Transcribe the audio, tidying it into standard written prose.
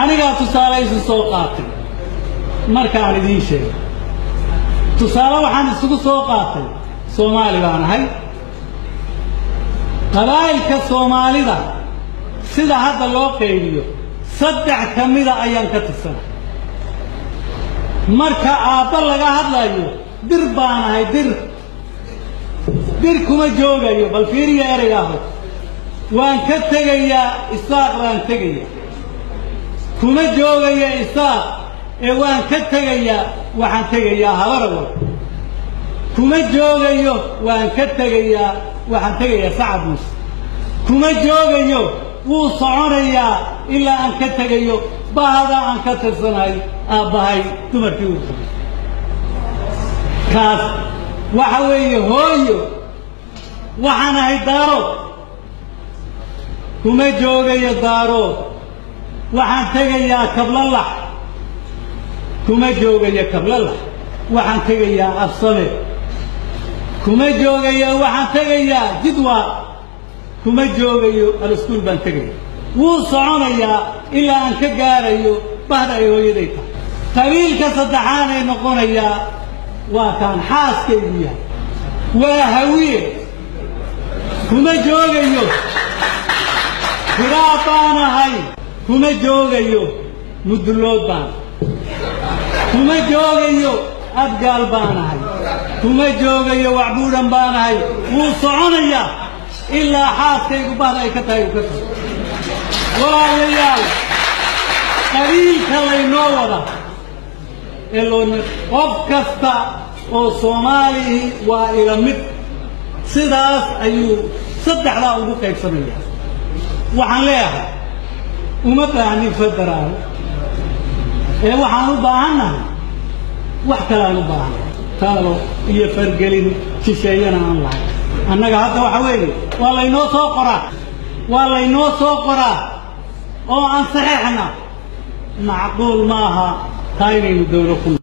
aniga tusaale isu soo qaatay markaan idin sheegay tusaale waxaan isugu soo qaatay Soomaali baan ahay qabaa'ilka Soomaalida sida hadda loo qeybiyo saddex kamida ayaan ka tirsanay marka aabba laga hadlayo dir baan ahay dir kuma joogayo bal fiiriya ereygaah waan ka tegayaa isaaq waan tegayaa kuma joogaya isaaq ee waan ka tegayaa waxaan tegayaa habarwal kuma joogayo waan ka tegayaa waxaan tegayaa sacad muuse kuma joogayo wuu soconayaa ilaa aan ka tegayo bahada aan ka tirsanahay aabbahay dumarkii uu tagay kaas waxa weeye hooyo waxaan ahay daarood kuma joogayo daarood waxaan tegayaa kablalax kuma joogayo kablalax waxaan tegayaa absame kuma joogayo waxaan tegayaa jidwa kuma joogayo al-iskuul baan tegaya wuu soconayaa ilaa aan ka gaarayo bahda ay hooyaday tahay qabiilka saddexaan ay noqonayaa waa kaan xaaskaygu yahay waa hawiye kuma joogayo firaaq baan ahay kuma joogayo mudullood baan kuma joogayo abgaal baan ahay kuma joogayo wacbuudhan baan ahay wuu soconayaa ilaa xaaskaygu bahda ay ka tahay u ka tahay walaalayaal qabiilka laynoo wada ee qof kasta oo Soomaali waa ila mid sidaas ayuu saddexdaa ugu qaybsanaya waxaan leeyahay uma baahnin federaal ee waxaan u baahanahay wax kale aan u baahanahay taalo iyo fargelin shisheeyana aan lahayn annaga hadda waxa weeye waa laynoo soo qoraa oo aan saxiixna macquul maaha taynaynu dawlo ku